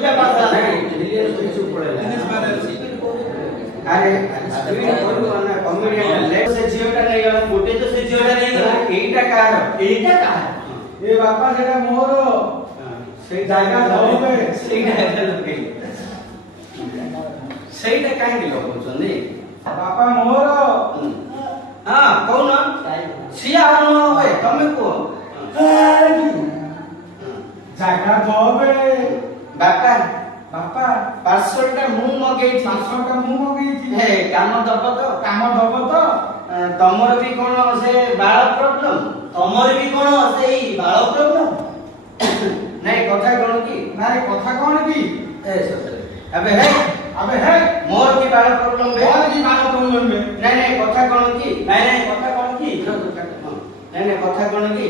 ଦୁଇଟା ପାଠ ଝିଲିର କିଛି ପଳେଇଲା ଦିନେଶ ବାଦଲ ଅଛି ଆରେ ସ୍କ୍ରିନ୍ କରିବ ନା କମେଡିଆନ୍ ଲେ ସେ ଝିଅଟା ନେଇ ଗଲା ଗୋଟେ ତ ସେ ଝିଅଟା ନେଇଗଲା ଏଇଟା କାହାର ଏଇଟା କାହାର ଏ ବାପା ସେଟା ମୋର ସେଇ ଜାଗା ଧରିବେ ସେଇଟା ସେଇଟା କାହିଁକି ଲଗାଉଛନ୍ତି ବାପା ମୋର ହଁ କହୁନ ସିଏ ଆଉ ନ ହୁଏ ତମେ କୁହ ଜାଗା ଧବେ ବାପା ବାପା ପାର୍ସଲଟା ମୁଁ ମଗେଇଛି ପାର୍ସଲଟା ମୁଁ ମଗେଇଛି ହେ କାମ ଦବ ତ କାମ ଦବ ତ ତମର ବି କଣ ସେ ବାଳ ପ୍ରୋବ୍ଲେମ ତମର ବି କଣ ସେଇ ବାଳ ପ୍ରୋବ୍ଲେମ ନାଇଁ କଥା କଣ କି ନାରେ କଥା କଣ କି ଏ ସତରେ ଆବେ ହେ ଆବେ ହେ ମୋର କି ବାଳ ପ୍ରୋବ୍ଲେମ ବେ ମୋର କି ବାଳ ପ୍ରୋବ୍ଲେମ ବେ ନାଇଁ ନାଇଁ କଥା କଣ କି ନାଇଁ ନାଇଁ କଥା କଣ କି ନାଇଁ ନାଇଁ କଥା କଣ କି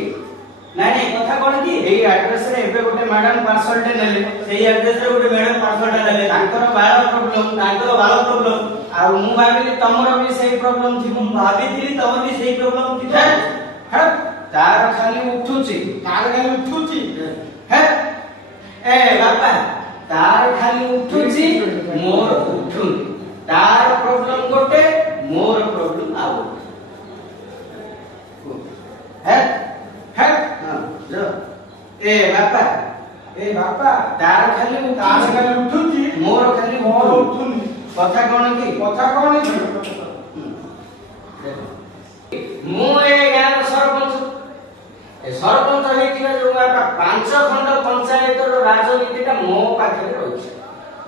ନାଇଁ ନାଇଁ କଥା କଣ କି ଏଇ ଆଡ୍ରେସ ରେ ଏବେ ଗୋଟେ ମ୍ୟାଡାମ ପାର୍ସଲଟେ ନେଲେ ସେଇ ଆଡ୍ରେସ ରେ ଗୋଟେ ମ୍ୟାଡାମ ପାର୍ସଲଟା ନେଲେ ତାଙ୍କର ବାଳ ପ୍ରୋବ୍ଲେମ ତାଙ୍କର ବାଳ ପ୍ରୋବ୍ଲେମ ଆଉ ମୁଁ ଭାବିଲି ତମର ବି ସେଇ ପ୍ରୋବ୍ଲେମ ଥିବ ମୁଁ ଭାବିଥିଲି ତମର ବି ସେଇ ପ୍ରୋବ୍ଲେମ ଥିବ ହେ ତାର ଖାଲି ଉଠୁଛି ତାର ଖାଲି ଉଠୁଛି ହେ ଏ ବାପା ତାର ଖାଲି ଉଠୁଛି ମୋର ଉଠୁନି ତାର ପ୍ରୋବ୍ଲେମ ଗୋଟେ ମୋର ପ୍ରୋବ୍ଲେମ ଆଉ ଗୋଟେ ହେ ହେ ହଁ ଯା ଏ ବାପା ତାର ଖାଲି ଉଠୁଛି ମୋର ଖାଲି ମୋର ଉଠୁନି କଥା କଣ କି କଥା କଣ କି ମୁଁ ଏ ଗାଁର ସରପଞ୍ଚ ଏ ସରପଞ୍ଚ ହେଇଥିବା ଯୋଉ ବାପା 5 ଖଣ୍ଡ ପଞ୍ଚାୟତର ରାଜନୀତିଟା ମୋ ପାଖରେ ରହିଛି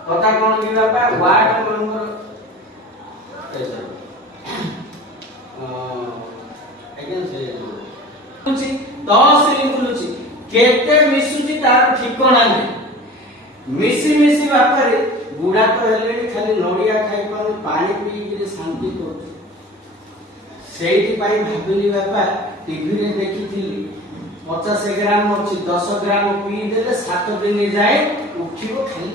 କଥା କଣ କି ବାପା ୱାର୍ଡ ମେମ୍ବର ଆଜ୍ଞା ସେ ତହସିଲ ବୁଲୁଛି କେତେ ମିଶୁଛି ତାର ଠିକଣା ନାହିଁ ମିଶି ମିଶି ବାପାରେ ବୁଢା ତ ହେଲେଣି ଖାଲି ନଡିଆ ଖାଇପାରୁ ପାଣି ପିଇକିରି ଶାନ୍ତି କରୁଛି ସେଇଥିପାଇଁ ଭାବିଲି ବାପା ଟିଭିରେ ଦେଖିଥିଲି 50 ଗ୍ରାମ ଅଛି 10 ଗ୍ରାମ ପିଇଦେଲେ 7 ଦିନ ଯାଏ ଉଠିବ ଖାଲି